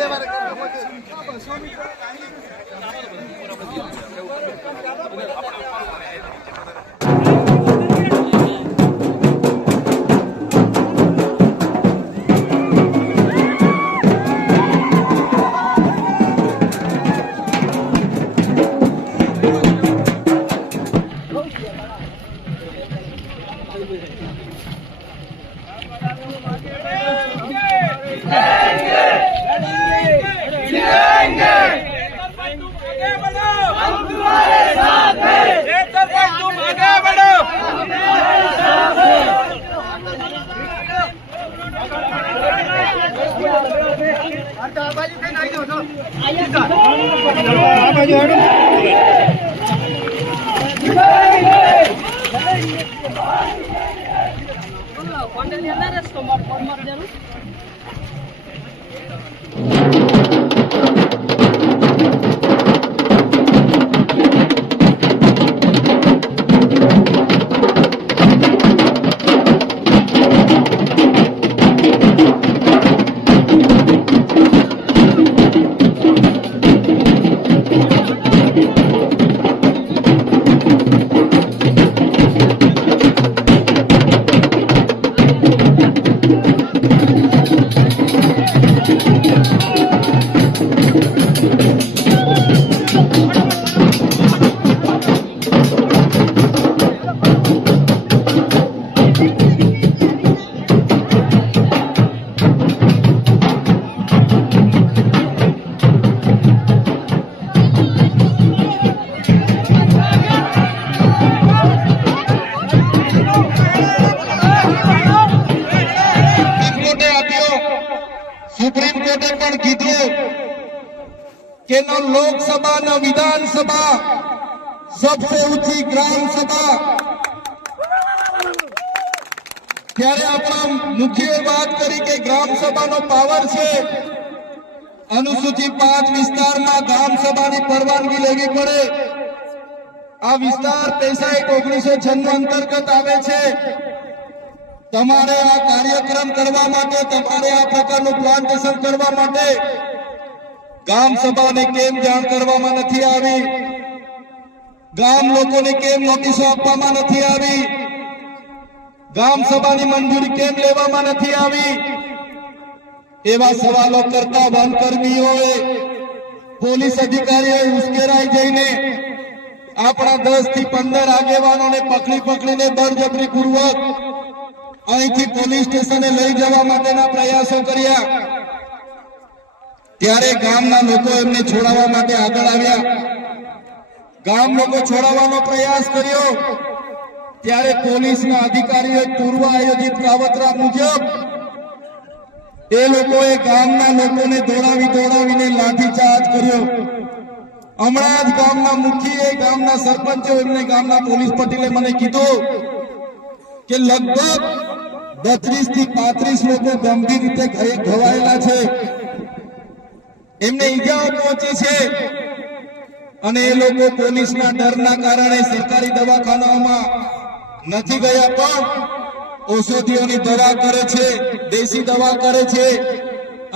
தேவருக்கு కొండ నిన్న రెస్కో మరి కొండ మరి జరుగు જેનો લોકસભા ન વિધાનસભા સબસે ઊંચી ગ્રામ ત્યારે આપણા મુખ્ય વાત કરી કે ગ્રામ સભાનો પાવર છે અનુસૂચિત પાંચ વિસ્તારમાં ગ્રામસભાની પરવાનગી લેવી પડે આ વિસ્તાર પૈસા એક ઓગણીસો છન્નું અંતર્ગત આવે છે તમારે આ કાર્યક્રમ કરવા માટે તમારે આ પ્રકારનું પ્લાન્ટેશન કરવા માટે ગામ સભાને કેમ જાણ કરવામાં નથી આવી ગામ લોકોને કેમ નોટિસો આપવામાં નથી આવી ગામ સભાની મંજૂરી કેમ લેવામાં નથી આવી એવા સવાલો કરતા વનકર્મીઓએ પોલીસ અધિકારીઓએ ઉશ્કેરાઈ જઈને આપણા દસ થી પંદર આગેવાનોને પકડી પકડીને બળજબરી પૂર્વક અહીંથી પોલીસ સ્ટેશને લઈ જવા માટેના પ્રયાસો કર્યા ત્યારે ગામના લોકો એમને છોડાવવા માટે આગળ આવ્યા ગામ લોકો છોડાવવાનો પ્રયાસ કર્યો ત્યારે પોલીસના અધિકારીઓએ પૂર્વ આયોજિત કાવતરા મુજબ એ લોકોએ ગામના લોકોને દોડાવી દોડાવીને લાઠીચાર્જ કર્યો હમણાં જ ગામના મુખીએ ગામના સરપંચો એમને ગામના પોલીસ પટેલે મને કીધું કે લગભગ બત્રીસ થી પાંત્રીસ લોકો ગંભીર રીતે ઘવાયેલા છે એમને ઈજાઓ પહોંચી છે અને એ લોકો પોલીસના ડરના કારણે સરકારી દવાખાનાઓમાં નથી ગયા પણ ઔષધિઓની દવા કરે છે દેશી દવા કરે છે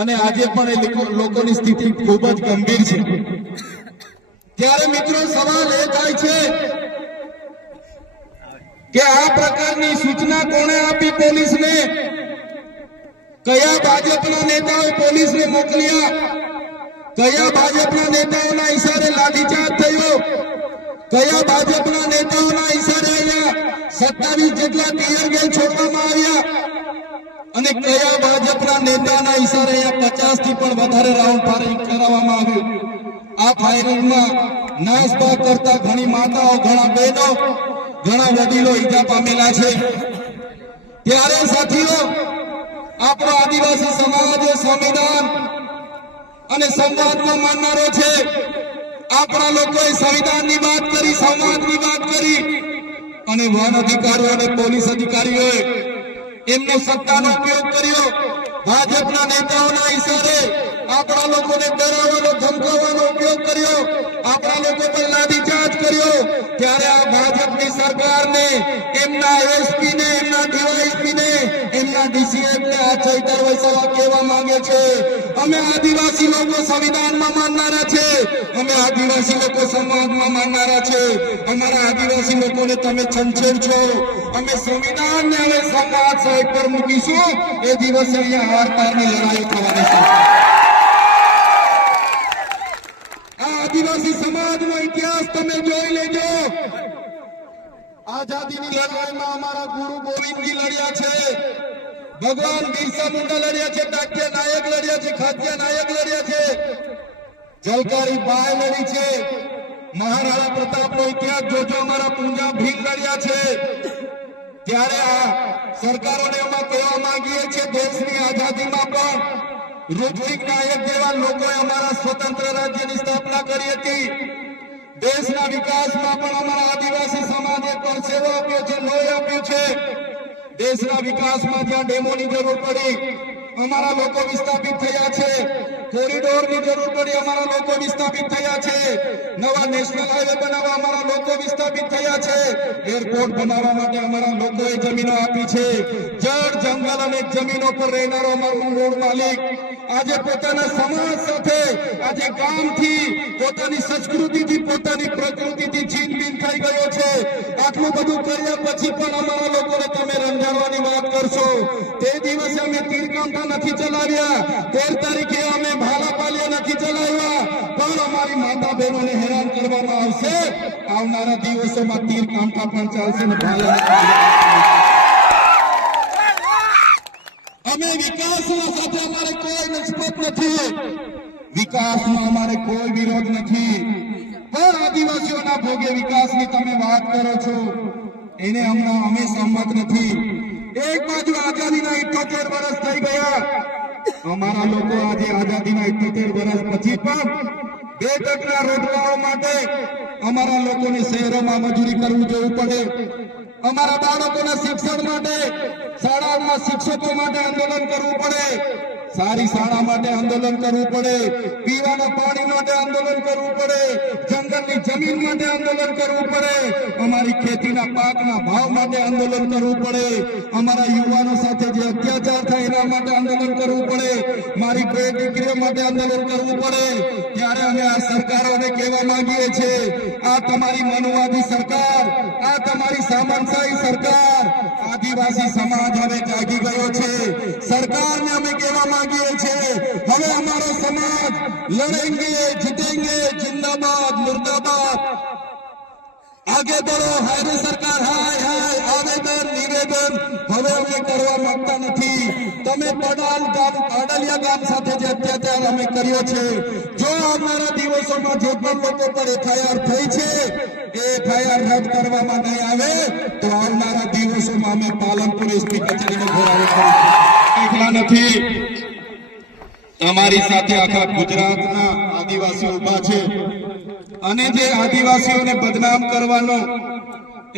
અને આજે પણ એ લોકોની સ્થિતિ ખૂબ જ ગંભીર છે ત્યારે મિત્રો સવાલ એ થાય છે કે આ પ્રકારની સૂચના કોણે આપી પોલીસને કયા ભાજપના નેતાઓ પોલીસને મોકલ્યા કયા ભાજપના નેતાઓના ઈશારે લાઠીચાર્જ થયો કયા ભાજપના નેતાઓના ઈશારે અહીંયા સત્તાવીસ જેટલા ટીયર ગેલ છોડવામાં આવ્યા અને કયા ભાજપના નેતાના ઈશારે અહીંયા પચાસ થી પણ વધારે રાઉન્ડ ફાયરિંગ કરાવવામાં આવ્યું આ ફાયરિંગમાં નાસભાગ કરતા ઘણી માતાઓ ઘણા બહેનો ઘણા વડીલો ઈજા પામેલા છે ત્યારે સાથીઓ આપણો આદિવાસી સમાજ સંવિધાન અને સંવાદનો માનનારો છે આપણા લોકોએ સંવિધાનની વાત કરી સંવાદની વાત કરી અને વન અધિકારીઓ અને પોલીસ અધિકારીઓએ એમનો સત્તાનો ઉપયોગ કર્યો ભાજપના નેતાઓના ઈશારે આપણા લોકોને ડરાવવાનો ધમકાવવાનો ઉપયોગ કર્યો આપણા લોકો પર લાઠીચાર્જ કર્યો ત્યારે આ ભાજપની સરકારને એમના એસપી ને એમના ડીવાયસપી ને આદિવાસી લોકો સંવિધાનમાં માનનારા છે અમે આદિવાસી લોકો સમાજમાં માનનારા છે અમારા આદિવાસી લોકોને તમે છંછેર છો અમે સંવિધાનને હવે સમાજ સાઈડ પર મૂકીશું એ દિવસે અહીંયા હારતારની લડાઈ થવાની છે આદિવાસી સમાજનો ઇતિહાસ તમે જોઈ લેજો આઝાદીની લડાઈમાં અમારા ગુરુ ગોવિંદજી લડ્યા છે ભગવાન બિરસા મુંડા લડ્યા છે ટાટિયા નાયક લડ્યા છે ખાદ્ય નાયક લડ્યા છે જલકારી બાય લડી છે મહારાણા પ્રતાપ નો ઇતિહાસ જોજો અમારા પૂંજા ભીમ લડ્યા છે ત્યારે આ સરકારોને અમે કહેવા માંગીએ છીએ દેશની આઝાદીમાં પણ ઋત્વિક નાયક જેવા લોકોએ અમારા સ્વતંત્ર રાજ્યની સ્થાપના કરી હતી દેશના વિકાસમાં પણ અમારા આદિવાસી સમાજે પણ સેવા આપ્યો છે લોહી આપ્યું છે દેશના વિકાસમાં જ્યાં ડેમોની જરૂર પડી અમારા લોકો વિસ્થાપિત થયા છે કોરિડોરની જરૂર પડી અમારા લોકો વિસ્થાપિત થયા છે નવા નેશનલ હાઈવે બનાવવા અમારા લોકો વિસ્થાપિત થયા છે એરપોર્ટ બનાવવા માટે અમારા લોકોએ જમીનો આપી છે જળ જંગલ અને જમીનો પર રહેનારો અમારો રોડ માલિક આજે પોતાના સમાજ સાથે આજે ગામથી પોતાની સંસ્કૃતિથી પોતાની પ્રકૃતિથી છીનબીન થઈ ગયો છે આટલું બધું કર્યા પછી પણ અમારા લોકોને તમે રંજાડવાની વાત કરશો તે દિવસે અમે તીરકાંઠા નથી ચલાવ્યા તેર તારીખે અમારી માતા બહેનોને હેરાન કરવામાં આવશે આવનારા દિવસોમાં તીર કામતા પણ ચાલશે ને અમે વિકાસના સાથે અમારે કોઈ નિસ્બત નથી વિકાસમાં અમારે કોઈ વિરોધ નથી પણ આદિવાસીઓના ભોગે વિકાસની તમે વાત કરો છો એને હમણાં અમે સંમત નથી એક બાજુ આઝાદીના ઇઠોતેર વર્ષ થઈ ગયા અમારા લોકો આજે આઝાદીના ઇઠોતેર વર્ષ પછી પણ બે ટકના રોટલાઓ માટે અમારા લોકોને શહેરોમાં મજૂરી કરવું જવું પડે અમારા બાળકોના શિક્ષણ માટે શાળાઓમાં શિક્ષકો માટે આંદોલન કરવું પડે સારી શાળા માટે આંદોલન કરવું પડે પીવાના પાણી માટે આંદોલન કરવું પડે જંગલની જમીન માટે આંદોલન કરવું પડે અમારી ખેતીના પાકના ભાવ માટે આંદોલન કરવું પડે અમારા યુવાનો સાથે જે અત્યાચાર થાય એના માટે આંદોલન કરવું પડે મારી બે દીકરીઓ માટે આંદોલન કરવું પડે ત્યારે અમે આ સરકારોને કહેવા માંગીએ છીએ આ તમારી મનુવાદી સરકાર આ તમારી સામાનશાહી સરકાર આદિવાસી સમાજ હવે જાગી ગયો છે સરકારને અમે કહેવા માંગીએ છીએ હવે અમારો સમાજ લડેંગે જીતેંગે જિંદાબાદ મુર્દાબાદ આગે બળો હારે સરકાર હાય હાય આવેદન નિવેદન હવે અમે કરવા માંગતા નથી તમે પડાલ ગામ પાડલિયા ગામ સાથે જે અત્યાચાર અમે કર્યો છે જો અમારા દિવસોમાં જે પણ લોકો પર એફઆઈઆર થઈ છે એ એફઆઈઆર રદ કરવામાં નહીં આવે તો આવનારા અમે પાલનપુર નથી અમારી સાથે આખા ગુજરાતના આદિવાસીઓ ઉભા છે અને જે આદિવાસીઓને બદનામ કરવાનો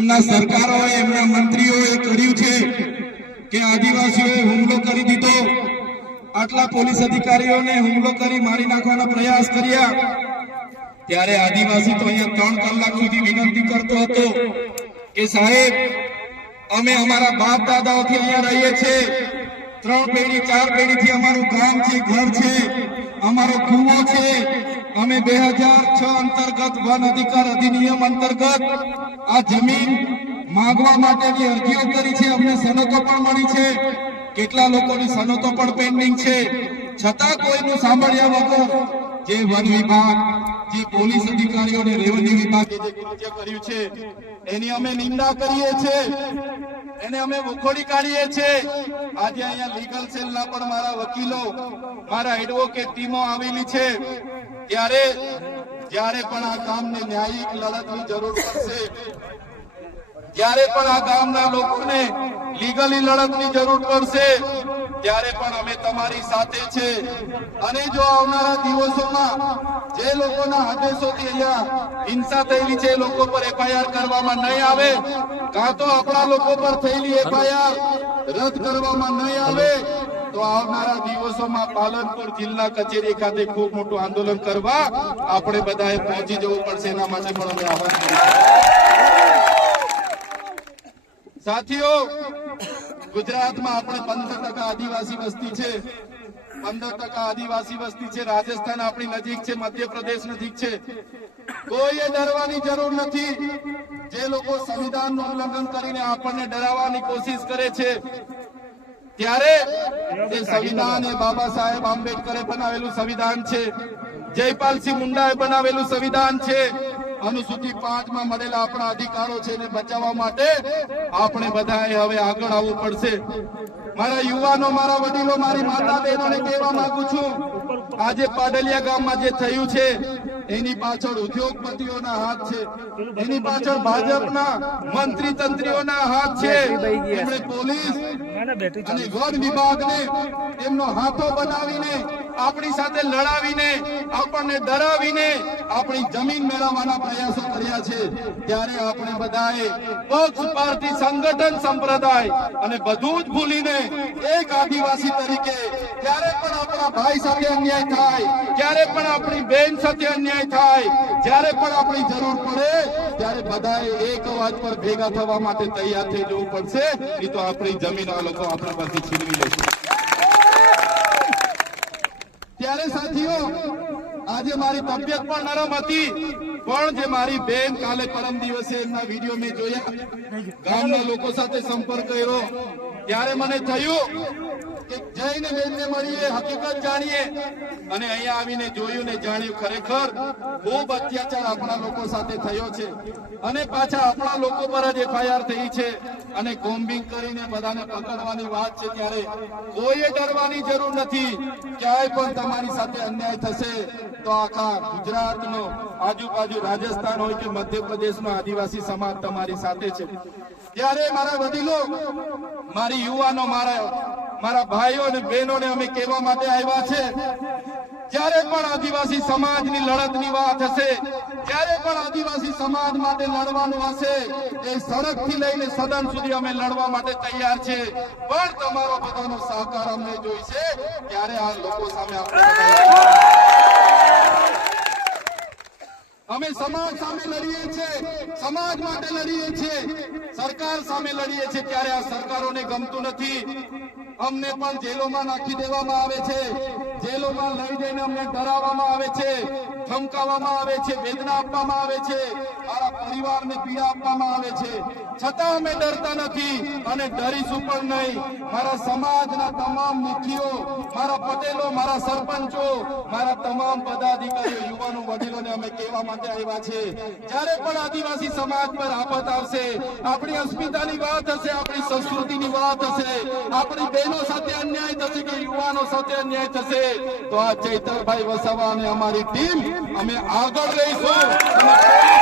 એમના સરકારોએ એમના મંત્રીઓએ કર્યું છે કે આદિવાસીઓએ હુમલો કરી દીધો આટલા પોલીસ અધિકારીઓને હુમલો કરી મારી નાખવાનો પ્રયાસ કર્યા ત્યારે આદિવાસી તો અહીંયા ત્રણ કલાક સુધી વિનંતી કરતો હતો કે સાહેબ અમે અમારા બાપ દાદાઓથી અહીંયા રહીએ છીએ ત્રણ પેઢી ચાર પેઢીથી અમારું ગામ છે ઘર છે અમારો કુવો છે અમે બે હજાર છ અંતર્ગત વન અધિકાર અધિનિયમ અંતર્ગત આ જમીન માગવા માટેની અરજીઓ કરી છે અમને સનતો પણ મળી છે કેટલા લોકોની સનતો પણ પેન્ડિંગ છે છતાં કોઈનું સાંભળ્યા વગર જે વન વિભાગ જે પોલીસ અધિકારીઓ અને રેવન્યુ વિભાગે જે કૃત્ય કર્યું છે એની અમે નિંદા કરીએ છીએ એને અમે વખોડી કાઢીએ છીએ આજે અહીંયા લીગલ સેલના પણ મારા વકીલો મારા એડવોકેટ ટીમો આવેલી છે ત્યારે જ્યારે પણ આ ગામને ન્યાયિક લડતની જરૂર પડશે જ્યારે પણ આ ગામના લોકોને લીગલી લડતની જરૂર પડશે ત્યારે પણ અમે તમારી સાથે છે અને જો આવનારા દિવસોમાં જે લોકોના આદેશોથી અહીંયા હિંસા થયેલી છે લોકો પર એફઆઈઆર કરવામાં નહીં આવે કાં તો આપણા લોકો પર થયેલી એફઆઈઆર રદ કરવામાં નહીં આવે તો આવનારા દિવસોમાં પાલનપુર જિલ્લા કચેરી ખાતે ખૂબ મોટું આંદોલન કરવા આપણે બધાએ પહોંચી જવું પડશે એના માટે પણ અમે આહવાન સાથીઓ ગુજરાતમાં આપણે પંદર ટકા આદિવાસી વસ્તી છે પંદર ટકા આદિવાસી વસ્તી છે રાજસ્થાન આપણી નજીક છે મધ્યપ્રદેશ નજીક છે કોઈએ ડરવાની જરૂર નથી જે લોકો સંવિધાનનું ઉલ્લંઘન કરીને આપણને ડરાવવાની કોશિશ કરે છે ત્યારે એ સંવિધાન એ બાબા સાહેબ આંબેડકરે બનાવેલું સંવિધાન છે જયપાલસિંહ મુંડાએ બનાવેલું સંવિધાન છે અનુસૂચિત માં મળેલા આપણા અધિકારો છે એને બચાવવા માટે આપણે બધાએ હવે આગળ આવવું પડશે મારા યુવાનો મારા વડીલો મારી માતા બહેનોને કહેવા માંગુ છું આજે પાડલિયા ગામમાં જે થયું છે એની પાછળ ઉદ્યોગપતિઓના હાથ છે એની પાછળ ભાજપના મંત્રી તંત્રીઓના હાથ છે એમણે પોલીસ અને વન વિભાગને એમનો હાથો બનાવીને આપણી સાથે લડાવીને આપણને ડરાવીને આપણી જમીન મેળવવાના પ્રયાસો કર્યા છે ત્યારે આપણે બધાએ પક્ષ પાર્ટી સંગઠન સંપ્રદાય અને બધું જ ભૂલીને એક આદિવાસી તરીકે ક્યારે પણ આપણા ભાઈ સાથે અન્યાય થાય ક્યારે પણ આપણી બેન સાથે અન્યાય થાય જ્યારે પણ આપણી જરૂર પડે ત્યારે બધાએ એક વાત પર ભેગા થવા માટે તૈયાર થઈ જવું પડશે એ તો આપણી જમીન આ લોકો આપણા પાસે છીનવી લેશે ત્યારે સાથીઓ આજે મારી તબિયત પણ નરમ હતી પણ જે મારી બેન કાલે પરમ દિવસે એમના વિડીયો મેં જોયા ગામના લોકો સાથે સંપર્ક કર્યો ત્યારે મને થયું જઈને બેનને મળીએ હકીકત જાણીએ અને અહીંયા આવીને જોયું ને જાણ્યું ખરેખર ખૂબ અત્યાચાર આપણા લોકો સાથે થયો છે અને પાછા આપણા લોકો પર જ એફઆઈઆર થઈ છે અને કોમ્બિંગ કરીને બધાને પકડવાની વાત છે ત્યારે કોઈએ ડરવાની જરૂર નથી ક્યાંય પણ તમારી સાથે અન્યાય થશે તો આખા ગુજરાતનો આજુબાજુ રાજસ્થાન હોય કે મધ્યપ્રદેશનો આદિવાસી સમાજ તમારી સાથે છે ત્યારે મારા વડીલો મારી યુવાનો મારા મારા ભાઈઓ અને બહેનોને અમે કહેવા માટે આવ્યા છે જ્યારે પણ આદિવાસી સમાજની લડતની વાત હશે જ્યારે પણ આદિવાસી સમાજ માટે લડવાનું હશે એ સડકથી લઈને સદન સુધી અમે લડવા માટે તૈયાર છે પણ તમારો બધાનો સહકાર અમને જોઈશે ત્યારે આ લોકો સામે આપણે અમે સમાજ સામે લડીએ છીએ સમાજ માટે લડીએ છીએ સરકાર સામે લડીએ છીએ ત્યારે આ સરકારોને ગમતું નથી અમને પણ જેલોમાં નાખી દેવામાં આવે છે જેલોમાં લઈ જઈને અમને ડરાવવામાં આવે છે ધમકાવવામાં આવે છે વેદના આપવામાં આવે છે પરિવારને પીડા આપવામાં આવે છે છતાં અમે ડરતા નથી અને ડરીશું પણ નહીં મારા સમાજના તમામ મુખીઓ મારા પટેલો મારા સરપંચો મારા તમામ પદાધિકારીઓ યુવાનો વડીલોને અમે કહેવા માટે આવ્યા છે જ્યારે પણ આદિવાસી સમાજ પર આફત આવશે આપણી અસ્મિતાની વાત હશે આપણી સંસ્કૃતિની વાત હશે આપણી બહેનો સાથે અન્યાય થશે કે યુવાનો સાથે અન્યાય થશે તો આ ચૈતરભાઈ વસાવા અને અમારી ટીમ અમે આગળ રહીશું